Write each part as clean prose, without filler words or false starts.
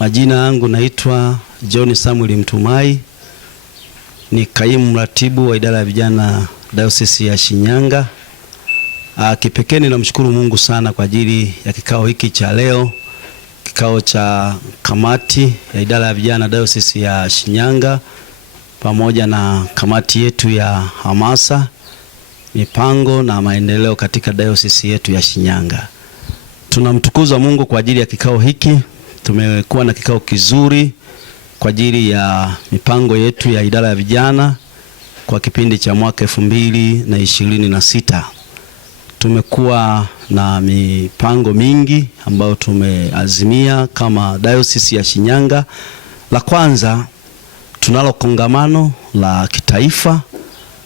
Majina yangu naitwa John Samuel Mtumai, ni kaimu mratibu wa idara ya vijana Dayosisi ya Shinyanga. Kipekee ninamshukuru Mungu sana kwa ajili ya kikao hiki cha leo, kikao cha kamati ya idara ya vijana Dayosisi ya Shinyanga pamoja na kamati yetu ya hamasa, mipango na maendeleo katika Dayosisi yetu ya Shinyanga. Tunamtukuza Mungu kwa ajili ya kikao hiki. Tumekuwa na kikao kizuri kwa ajili ya mipango yetu ya idara ya vijana kwa kipindi cha mwaka 2026. Tumekuwa na mipango mingi ambayo tumeazimia kama Dayosisi ya Shinyanga. La kwanza, tunalo kongamano la kitaifa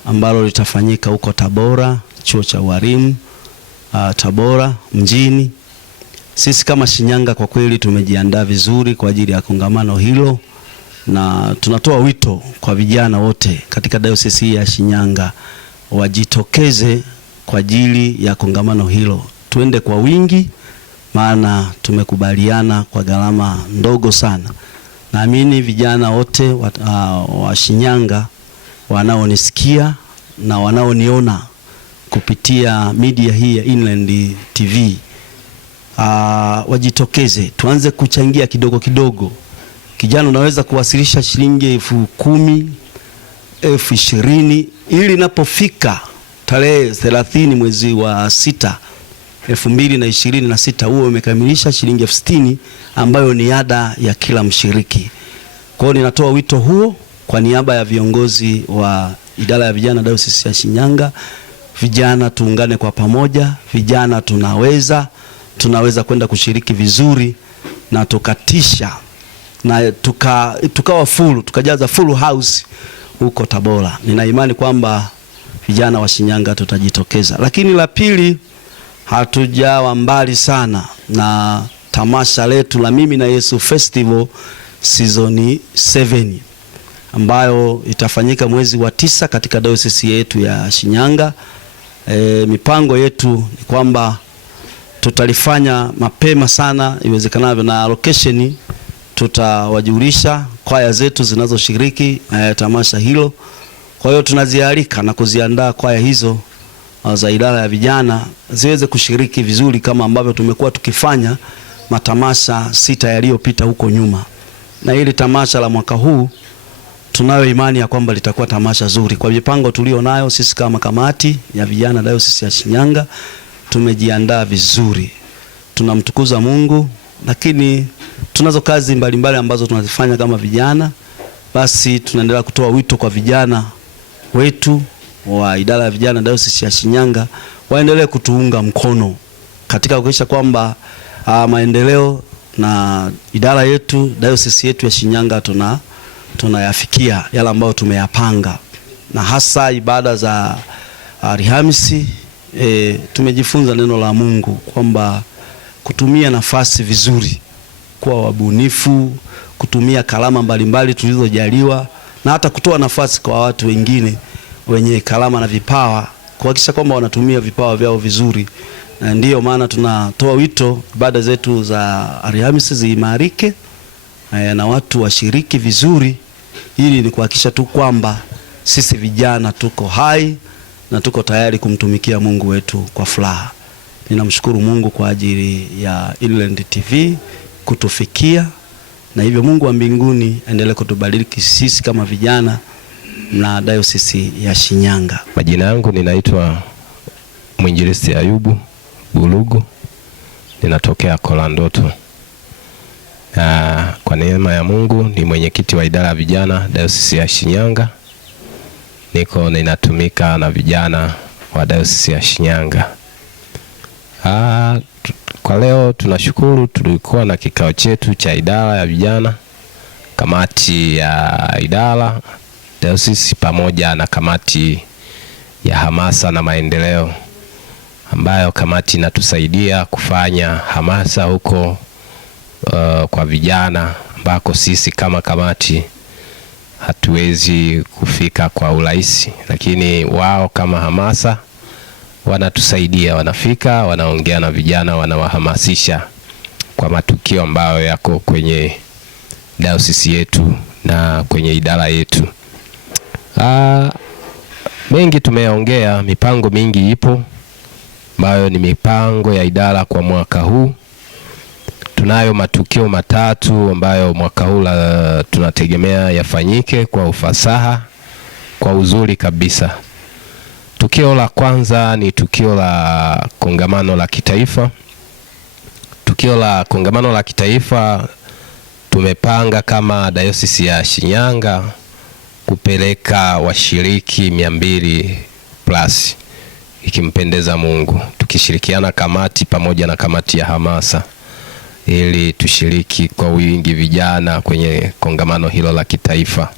ambalo litafanyika huko Tabora, chuo cha ualimu Tabora mjini. Sisi kama Shinyanga kwa kweli tumejiandaa vizuri kwa ajili ya kongamano hilo, na tunatoa wito kwa vijana wote katika Dayosisi ya Shinyanga wajitokeze kwa ajili ya kongamano hilo. Tuende kwa wingi, maana tumekubaliana kwa gharama ndogo sana. Naamini vijana wote wa Shinyanga wanaonisikia na wanaoniona kupitia media hii ya Inland TV wajitokeze, tuanze kuchangia kidogo kidogo. Kijana unaweza kuwasilisha shilingi 10,000, 20,000 ili napofika tarehe 30 mwezi wa 6 2026 huo umekamilisha shilingi 60,000 ambayo ni ada ya kila mshiriki. Kwa hiyo ninatoa wito huo kwa niaba ya viongozi wa idara ya vijana Dayosisi ya Shinyanga. Vijana tuungane kwa pamoja, vijana tunaweza kwenda kushiriki vizuri na tukatisha na tukawa full, tukajaza full house huko Tabora. Nina imani kwamba vijana wa Shinyanga tutajitokeza. Lakini la pili, hatujawa mbali sana na tamasha letu la Mimi na Yesu Festival season 7 ambayo itafanyika mwezi wa 9 katika Dayosisi yetu ya Shinyanga. Mipango yetu ni kwamba tutalifanya mapema sana iwezekanavyo, na location tutawajulisha kwaya zetu zinazoshiriki tamasha hilo. Kwa hiyo tunazialika na kuziandaa kwaya hizo za idara ya vijana ziweze kushiriki vizuri kama ambavyo tumekuwa tukifanya matamasha 6 yaliyopita huko nyuma. Na hili tamasha la mwaka huu tunayo imani ya kwamba litakuwa tamasha zuri. Kwa mipango tulio nayo sisi kama kamati ya vijana Dayosisi ya Shinyanga tumejiandaa vizuri. Tunamtukuza Mungu, lakini tunazo kazi mbalimbali ambazo tunazifanya kama vijana. Basi tunaendelea kutoa wito kwa vijana wetu wa idara ya vijana Dayosisi ya Shinyanga waendelee kutuunga mkono katika kuhakikisha kwamba maendeleo na idara yetu Dayosisi yetu ya Shinyanga tunayafikia yale ambayo tumeyapanga, na hasa ibada za Alhamisi. Tumejifunza neno la Mungu kwamba kutumia nafasi vizuri, kuwa wabunifu, kutumia kalama mbalimbali tulizojaliwa, na hata kutoa nafasi kwa watu wengine wenye kalama na vipawa, kuhakikisha kwamba wanatumia vipawa vyao vizuri. Na ndiyo maana tunatoa wito ibada zetu za Alhamisi ziimarike na watu washiriki vizuri, ili ni kuhakikisha tu kwamba sisi vijana tuko hai na tuko tayari kumtumikia Mungu wetu kwa furaha. Ninamshukuru Mungu kwa ajili ya Inland TV kutufikia, na hivyo Mungu wa mbinguni endelee kutubariki sisi kama vijana na Dayosisi ya Shinyanga. Majina yangu ninaitwa Mwinjilisti Ayubu Bulugu, ninatokea Kolandoto. Kwa neema ya Mungu ni mwenyekiti wa idara ya vijana Dayosisi ya Shinyanga. Ninatumika na vijana wa Dayosisi ya Shinyanga. Kwa leo tunashukuru, tulikuwa na kikao chetu cha idara ya vijana, kamati ya idara Dayosisi pamoja na kamati ya hamasa na maendeleo, ambayo kamati inatusaidia kufanya hamasa huko kwa vijana, ambako sisi kama kamati hatuwezi kufika kwa urahisi, lakini wao kama hamasa wanatusaidia, wanafika, wanaongea na vijana, wanawahamasisha kwa matukio ambayo yako kwenye dayosisi yetu na kwenye idara yetu. Mengi tumeongea, mipango mingi ipo ambayo ni mipango ya idara kwa mwaka huu. Tunayo matukio matatu ambayo mwaka huu tunategemea yafanyike kwa ufasaha, kwa uzuri kabisa. Tukio la kwanza ni tukio la kongamano la kitaifa. Tukio la kongamano la kitaifa tumepanga kama dayosisi ya Shinyanga kupeleka washiriki 200+ ikimpendeza Mungu, tukishirikiana kamati pamoja na kamati ya hamasa, ili tushiriki kwa wingi vijana kwenye kongamano hilo la kitaifa.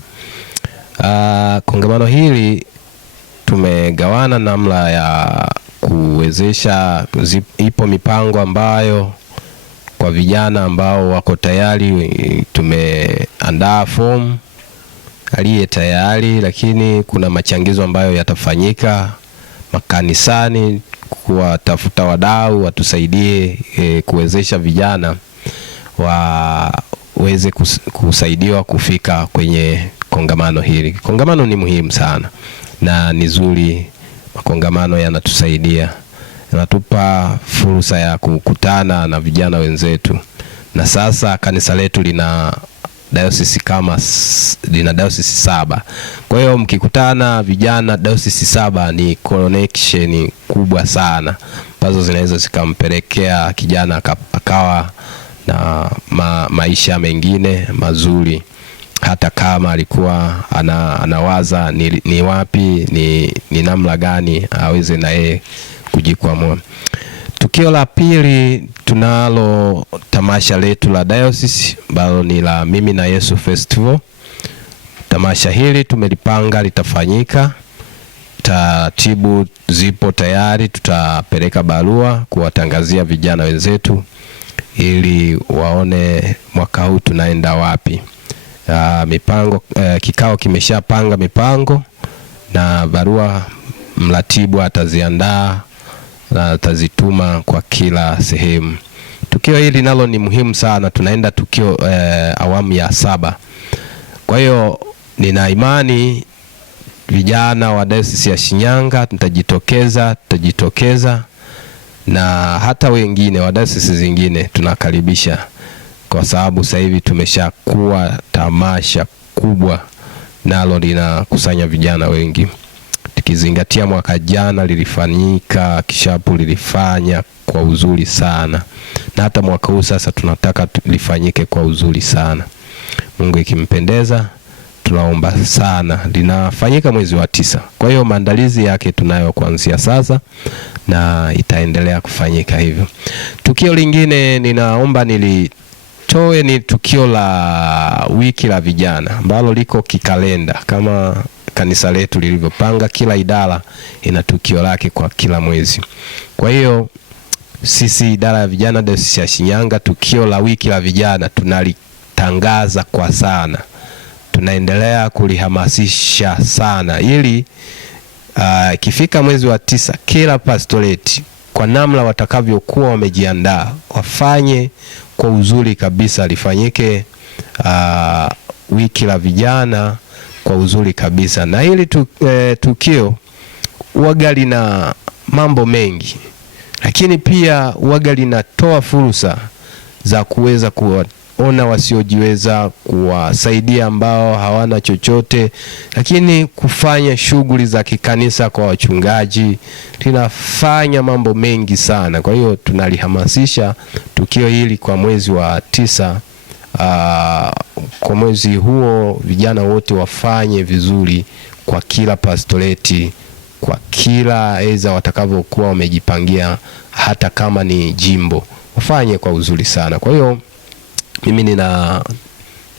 Kongamano hili tumegawana namna ya kuwezesha. Ipo mipango ambayo kwa vijana ambao wako tayari, tumeandaa fomu aliye tayari, lakini kuna machangizo ambayo yatafanyika makanisani, kuwatafuta wadau watusaidie kuwezesha vijana waweze kusaidiwa kufika kwenye kongamano hili. Kongamano ni muhimu sana na ni zuri. Makongamano yanatusaidia, yanatupa fursa ya kukutana na vijana wenzetu. Na sasa kanisa letu lina dayosisi lina dayosisi 7. Kwa hiyo mkikutana vijana dayosisi 7 ni connection kubwa sana ambazo zinaweza zikampelekea kijana akawa na maisha mengine mazuri, hata kama alikuwa anawaza ni wapi, ni namna gani aweze na yeye kujikwamua. Tukio la pili, tunalo tamasha letu la dayosisi ambalo ni la Mimi na Yesu Festival. Tamasha hili tumelipanga litafanyika, taratibu zipo tayari, tutapeleka barua kuwatangazia vijana wenzetu ili waone mwaka huu tunaenda wapi. Mipango, kikao kimeshapanga mipango na barua mratibu ataziandaa na atazituma kwa kila sehemu. Tukio hili nalo ni muhimu sana, tunaenda tukio awamu ya 7. Kwa hiyo nina imani vijana wa dayosisi ya Shinyanga tutajitokeza na hata wengine wa dayosisi zingine tunakaribisha, kwa sababu sasa hivi tumeshakuwa tamasha kubwa nalo linakusanya vijana wengi. Tukizingatia mwaka jana lilifanyika, Kishapu lilifanya kwa uzuri sana, na hata mwaka huu sasa tunataka lifanyike kwa uzuri sana. Mungu ikimpendeza, tunaomba sana. Linafanyika mwezi wa 9. Kwa hiyo maandalizi yake tunayo kuanzia sasa na itaendelea kufanyika hivyo. Tukio lingine ninaomba nilitoe ni tukio la wiki la vijana ambalo liko kikalenda kama kanisa letu lilivyopanga. Kila idara ina tukio lake kwa kila mwezi. Kwa hiyo sisi idara ya vijana dayosisi ya Shinyanga, tukio la wiki la vijana tunalitangaza kwa sana, tunaendelea kulihamasisha sana, ili ikifika mwezi wa 9 kila pastoreti kwa namna watakavyokuwa wamejiandaa wafanye kwa uzuri kabisa, lifanyike wiki la vijana kwa uzuri kabisa. Na hili tukio huwaga lina mambo mengi, lakini pia huwaga linatoa fursa za kuweza kuona wasiojiweza, kuwasaidia ambao hawana chochote, lakini kufanya shughuli za kikanisa kwa wachungaji. Linafanya mambo mengi sana. Kwa hiyo tunalihamasisha tukio hili kwa mwezi wa 9. Kwa mwezi huo vijana wote wafanye vizuri kwa kila pastoreti, kwa kila eza watakavyokuwa wamejipangia, hata kama ni jimbo, wafanye kwa uzuri sana. Kwa hiyo mimi nina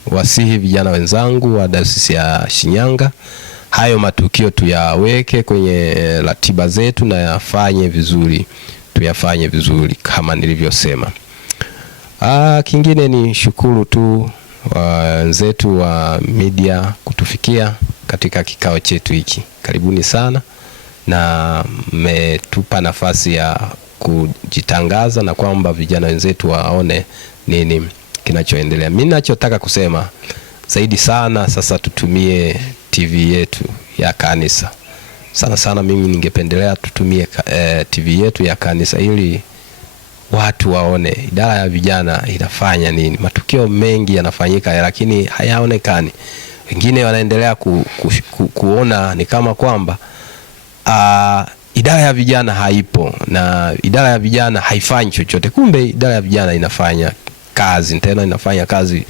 wasihi vijana wenzangu wa dayosisi ya Shinyanga, hayo matukio tuyaweke kwenye ratiba zetu na tuyafanye vizuri kama nilivyosema. Kingine ni shukuru tu wenzetu wa media kutufikia katika kikao chetu hiki. Karibuni sana, na mmetupa nafasi ya kujitangaza na kwamba vijana wenzetu waone nini kinachoendelea. Mimi ninachotaka kusema zaidi sana, sasa tutumie TV yetu ya kanisa sana sana. Mimi ningependelea tutumie TV yetu ya kanisa ili watu waone idara ya vijana inafanya nini. Matukio mengi yanafanyika lakini hayaonekani. Wengine wanaendelea kuona ni kama kwamba idara ya vijana haipo na idara ya vijana haifanyi chochote. Kumbe idara ya vijana inafanya kazi, tena inafanya kazi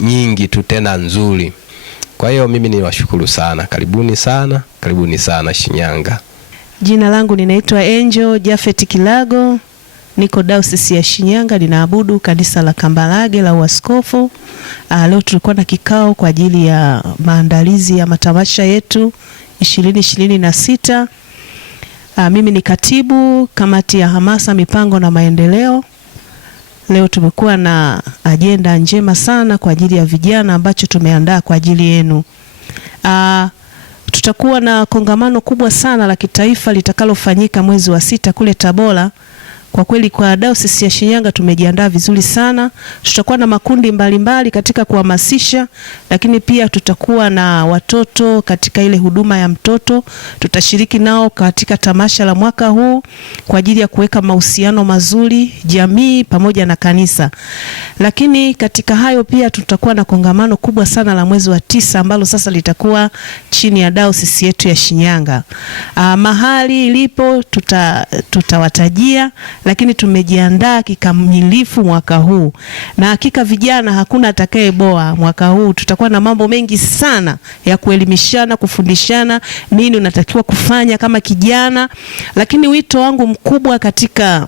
nyingi tu, tena nzuri. Kwa hiyo mimi niwashukuru sana. Karibuni sana Shinyanga. Jina langu ninaitwa Angel Jafet Kilago. Niko Dayosisi ya Shinyanga, ninaabudu kanisa la Kambarage la Uaskofu. Leo tulikuwa na kikao kwa ajili ya maandalizi ya matamasha yetu 2026. Mimi ni katibu kamati ya hamasa, mipango na maendeleo. Leo tumekuwa na ajenda njema sana kwa ajili ya vijana ambacho tumeandaa kwa ajili yenu. Tutakuwa na kongamano kubwa sana la kitaifa litakalofanyika mwezi wa 6 kule Tabora. Kwa kweli kwa Dayosisi ya Shinyanga tumejiandaa vizuri sana. Tutakuwa na makundi mbalimbali katika kuhamasisha, lakini pia tutakuwa na watoto katika ile huduma ya mtoto. Tutashiriki nao katika tamasha la mwaka huu kwa ajili ya kuweka mahusiano mazuri jamii pamoja na kanisa. Lakini katika hayo pia tutakuwa na kongamano kubwa sana la mwezi wa 9 ambalo sasa litakuwa chini ya Dayosisi yetu ya Shinyanga. Mahali ilipo tutawatajia, lakini tumejiandaa kikamilifu mwaka huu. Na hakika vijana hakuna atakayeboa mwaka huu. Tutakuwa na mambo mengi sana ya kuelimishana, kufundishana nini unatakiwa kufanya kama kijana. Lakini wito wangu mkubwa katika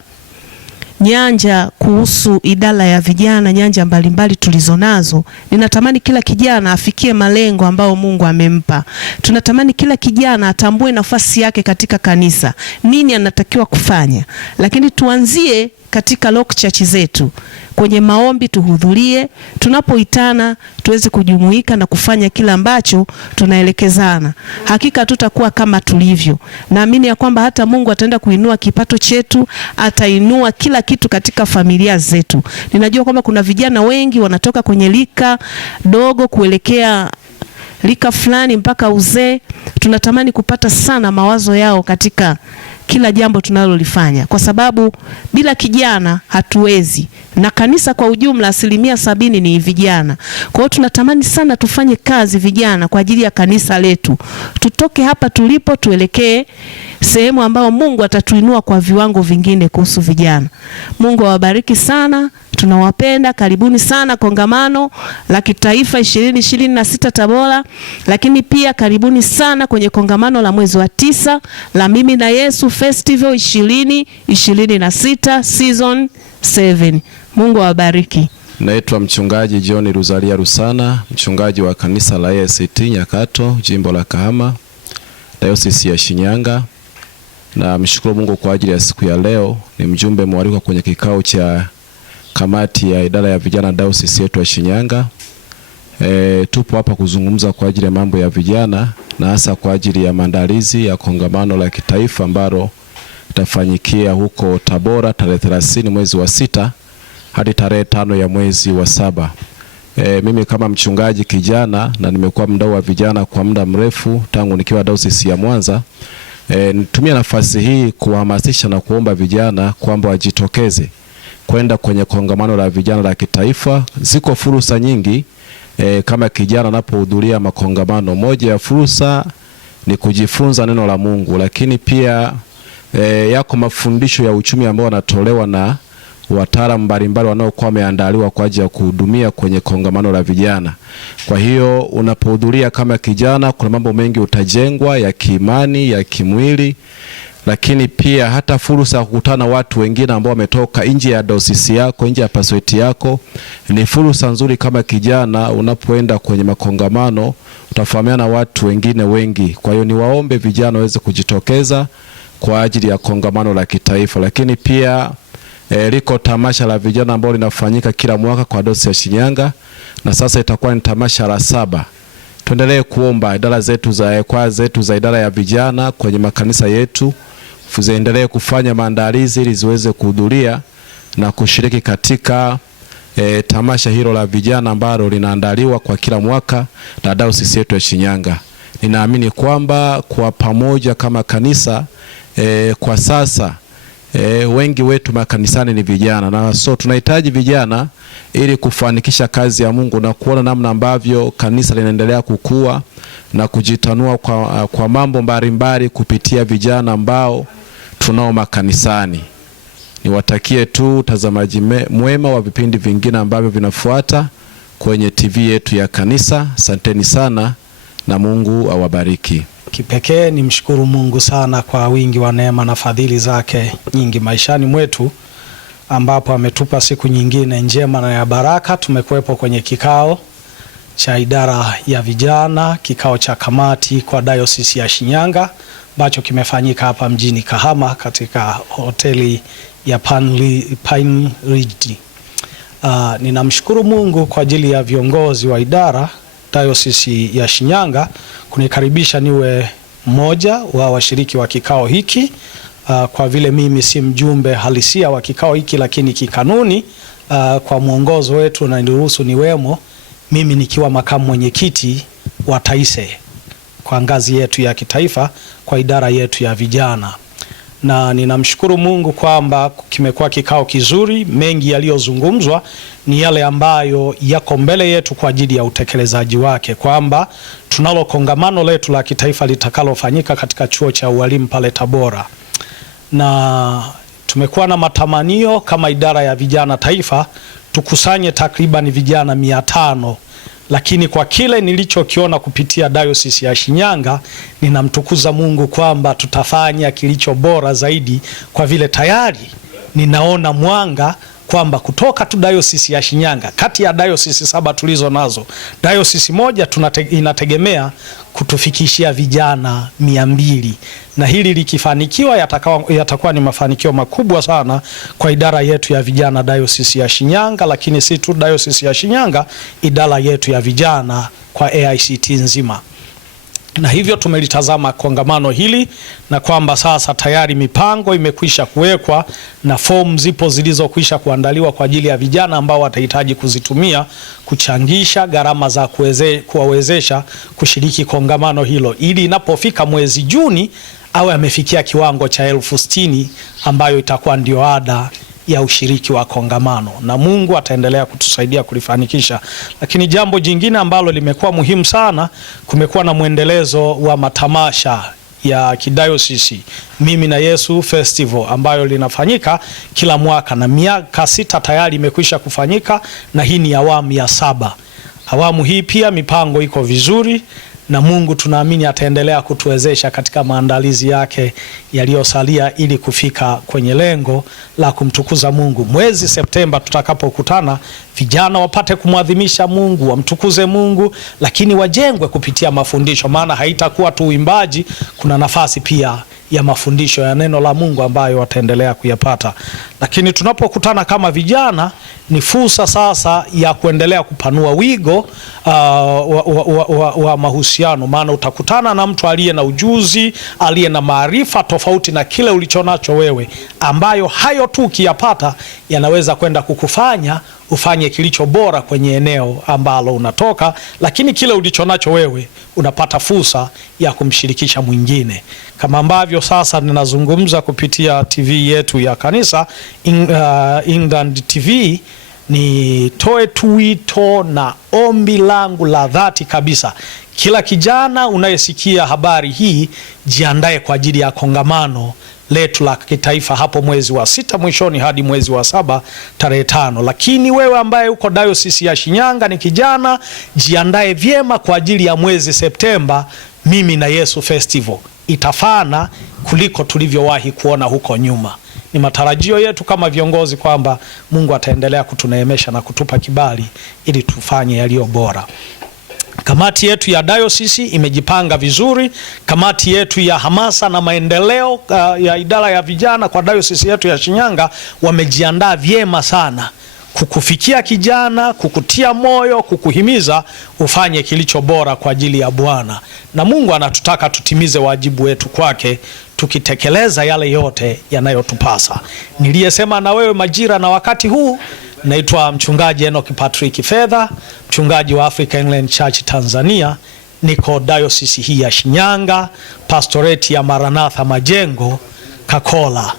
nyanja kuhusu idara ya vijana, nyanja mbalimbali tulizonazo, ninatamani kila kijana afikie malengo ambao Mungu amempa. Tunatamani kila kijana atambue nafasi yake katika kanisa, nini anatakiwa kufanya. Lakini tuanzie katika local church zetu. Kwenye maombi tuhudhurie, tunapoitana tuweze kujumuika na kufanya kila ambacho tunaelekezana. Hakika tutakuwa kama tulivyo. Naamini ya kwamba hata Mungu ataenda kuinua kipato chetu, atainua kila kitu katika familia zetu. Ninajua kwamba kuna vijana wengi wanatoka kwenye lika dogo kuelekea lika fulani mpaka uzee. Tunatamani kupata sana mawazo yao katika kila jambo tunalolifanya, kwa sababu bila kijana hatuwezi, na kanisa kwa ujumla 70% ni vijana. Kwa hiyo tunatamani sana tufanye kazi vijana kwa ajili ya kanisa letu. Tutoke hapa tulipo tuelekee sehemu ambao Mungu atatuinua kwa viwango vingine kuhusu vijana. Mungu awabariki sana. Tunawapenda. Karibuni sana kongamano la kitaifa 2026 Tabora. Lakini pia karibuni sana kwenye kongamano la mwezi wa 9 la Mimi na Yesu Festival 2026 Season 7. Mungu awabariki. Naitwa mchungaji John Ruzalia Rusana, mchungaji wa kanisa la ACT Nyakato, jimbo la Kahama, Dayosisi ya Shinyanga. Na mshukuru Mungu kwa ajili ya siku ya leo. Ni mjumbe mwalikwa kwenye kikao cha kamati ya idara ya vijana Dayosisi yetu ya Shinyanga. Tupo hapa kuzungumza kwa ajili ya mambo ya vijana na hasa kwa ajili ya maandalizi ya kongamano la kitaifa ambalo itafanyikia huko Tabora tarehe 30 mwezi wa 6 hadi tarehe 5 ya mwezi wa 7. Mimi kama mchungaji kijana na nimekuwa mdau wa vijana kwa muda mrefu tangu nikiwa Dayosisi ya Mwanza. Nitumia nafasi hii kuhamasisha na kuomba vijana kwamba wajitokeze kwenda kwenye kongamano la vijana la kitaifa. Ziko fursa nyingi kama kijana anapohudhuria makongamano. Moja ya fursa ni kujifunza neno la Mungu, lakini pia yako mafundisho ya uchumi ambao yanatolewa na wataalamu mbalimbali wanaokuwa wameandaliwa kwa ajili ya kuhudumia kwenye kongamano la vijana. Kwa hiyo unapohudhuria kama kijana, kuna mambo mengi utajengwa ya kiimani, ya kimwili, lakini pia hata fursa ya kukutana watu wengine ambao wametoka nje ya dayosisi yako, nje ya pastorate yako. Ni fursa nzuri kama kijana, unapoenda kwenye makongamano utafahamiana watu wengine wengi. Kwa hiyo niwaombe vijana waweze kujitokeza kwa ajili ya kongamano la kitaifa. Lakini pia liko tamasha la vijana ambalo linafanyika kila mwaka kwa Dayosisi ya Shinyanga, na sasa itakuwa ni tamasha la 7. Tuendelee kuomba idara zetu za idara ya vijana kwenye makanisa yetu ziendelee kufanya maandalizi ili ziweze kuhudhuria na kushiriki katika tamasha hilo la vijana ambalo linaandaliwa kwa kila mwaka na Dayosisi yetu ya Shinyanga. Ninaamini kwamba kwa pamoja kama kanisa kwa sasa wengi wetu makanisani ni vijana, na so tunahitaji vijana ili kufanikisha kazi ya Mungu na kuona namna ambavyo kanisa linaendelea kukua na kujitanua kwa mambo mbalimbali kupitia vijana ambao tunao makanisani. Niwatakie tu utazamaji mwema wa vipindi vingine ambavyo vinafuata kwenye TV yetu ya kanisa. Asanteni sana na Mungu awabariki. Kipekee ni mshukuru Mungu sana kwa wingi wa neema na fadhili zake nyingi maishani mwetu, ambapo ametupa siku nyingine njema na ya baraka. Tumekuwepo kwenye kikao cha idara ya vijana, kikao cha kamati kwa Dayosisi ya Shinyanga ambacho kimefanyika hapa mjini Kahama katika hoteli ya Pine Ridge. Ninamshukuru Mungu kwa ajili ya viongozi wa idara Dayosisi ya Shinyanga kunikaribisha niwe mmoja wa washiriki wa kikao hiki. Kwa vile mimi si mjumbe halisia wa kikao hiki, lakini kikanuni kwa mwongozo wetu na niruhusu niwemo, mimi nikiwa makamu mwenyekiti wa TAISE kwa ngazi yetu ya kitaifa kwa idara yetu ya vijana. Na ninamshukuru Mungu kwamba kimekuwa kikao kizuri. Mengi yaliyozungumzwa ni yale ambayo yako mbele yetu kwa ajili ya utekelezaji wake, kwamba tunalo kongamano letu la kitaifa litakalofanyika katika chuo cha ualimu pale Tabora, na tumekuwa na matamanio kama idara ya vijana taifa tukusanye takriban vijana 500, lakini kwa kile nilichokiona kupitia Dayosisi ya Shinyanga, ninamtukuza Mungu kwamba tutafanya kilicho bora zaidi, kwa vile tayari ninaona mwanga kwamba kutoka tu Dayosisi ya Shinyanga, kati ya Dayosisi 7 tulizo nazo, Dayosisi moja inategemea kutufikishia vijana 200, na hili likifanikiwa yatakuwa ni mafanikio makubwa sana kwa idara yetu ya vijana Dayosisi ya Shinyanga, lakini si tu Dayosisi ya Shinyanga, idara yetu ya vijana kwa AICT nzima. Na hivyo tumelitazama kongamano hili na kwamba sasa tayari mipango imekwisha kuwekwa na fomu zipo zilizokwisha kuandaliwa kwa ajili ya vijana ambao watahitaji kuzitumia kuchangisha gharama za kuwawezesha kushiriki kongamano hilo, ili inapofika mwezi Juni awe amefikia kiwango cha 60,000 ambayo itakuwa ndio ada ya ushiriki wa kongamano, na Mungu ataendelea kutusaidia kulifanikisha. Lakini jambo jingine ambalo limekuwa muhimu sana, kumekuwa na mwendelezo wa matamasha ya kidayosisi Mimi na Yesu Festival ambayo linafanyika kila mwaka, na miaka 6 tayari imekwisha kufanyika, na hii ni awamu ya 7. Awamu hii pia mipango iko vizuri, na Mungu tunaamini ataendelea kutuwezesha katika maandalizi yake yaliyosalia ili kufika kwenye lengo la kumtukuza Mungu. Mwezi Septemba tutakapokutana, vijana wapate kumwadhimisha Mungu, wamtukuze Mungu, lakini wajengwe kupitia mafundisho, maana haitakuwa tu uimbaji, kuna nafasi pia ya mafundisho ya neno la Mungu ambayo wataendelea kuyapata. Lakini tunapokutana kama vijana, ni fursa sasa ya kuendelea kupanua wigo wa mahusiano, maana utakutana na mtu aliye na ujuzi, aliye na maarifa tofauti na kile ulichonacho wewe, ambayo hayo tu ukiyapata yanaweza kwenda kukufanya ufanye kilicho bora kwenye eneo ambalo unatoka, lakini kile ulichonacho wewe unapata fursa ya kumshirikisha mwingine. Kama ambavyo sasa ninazungumza kupitia TV yetu ya kanisa England TV, ni toe tuwito na ombi langu la dhati kabisa, kila kijana unayesikia habari hii, jiandae kwa ajili ya kongamano letu la kitaifa hapo mwezi wa 6 mwishoni hadi mwezi wa 7 tarehe 5. Lakini wewe ambaye uko Dayosisi ya Shinyanga ni kijana, jiandae vyema kwa ajili ya mwezi Septemba. Mimi na Yesu Festival itafana kuliko tulivyowahi kuona huko nyuma. Ni matarajio yetu kama viongozi kwamba Mungu ataendelea kutuneemesha na kutupa kibali ili tufanye yaliyo bora. Kamati yetu ya Dayosisi imejipanga vizuri. Kamati yetu ya hamasa na maendeleo ya idara ya vijana kwa Dayosisi yetu ya Shinyanga wamejiandaa vyema sana kukufikia kijana, kukutia moyo, kukuhimiza ufanye kilicho bora kwa ajili ya Bwana. Na Mungu anatutaka tutimize wajibu wetu kwake, tukitekeleza yale yote yanayotupasa. Niliyesema na wewe majira na wakati huu Naitwa mchungaji Enoch Patrick Fedha, mchungaji wa African Inland Church Tanzania. Niko diocese hii ya Shinyanga, pastoreti ya Maranatha Majengo Kakola.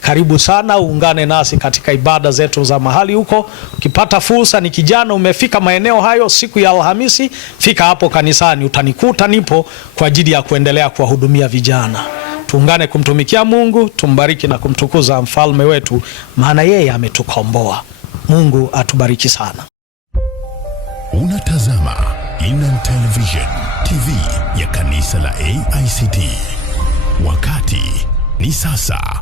Karibu sana uungane nasi katika ibada zetu za mahali huko. Ukipata fursa, ni kijana umefika maeneo hayo siku ya Alhamisi, fika hapo kanisani, utanikuta nipo kwa ajili ya kuendelea kuwahudumia vijana. Tuungane kumtumikia Mungu, tumbariki na kumtukuza mfalme wetu, maana yeye ametukomboa. Mungu atubariki sana. Unatazama Inland Television, TV ya kanisa la AICT. Wakati ni sasa.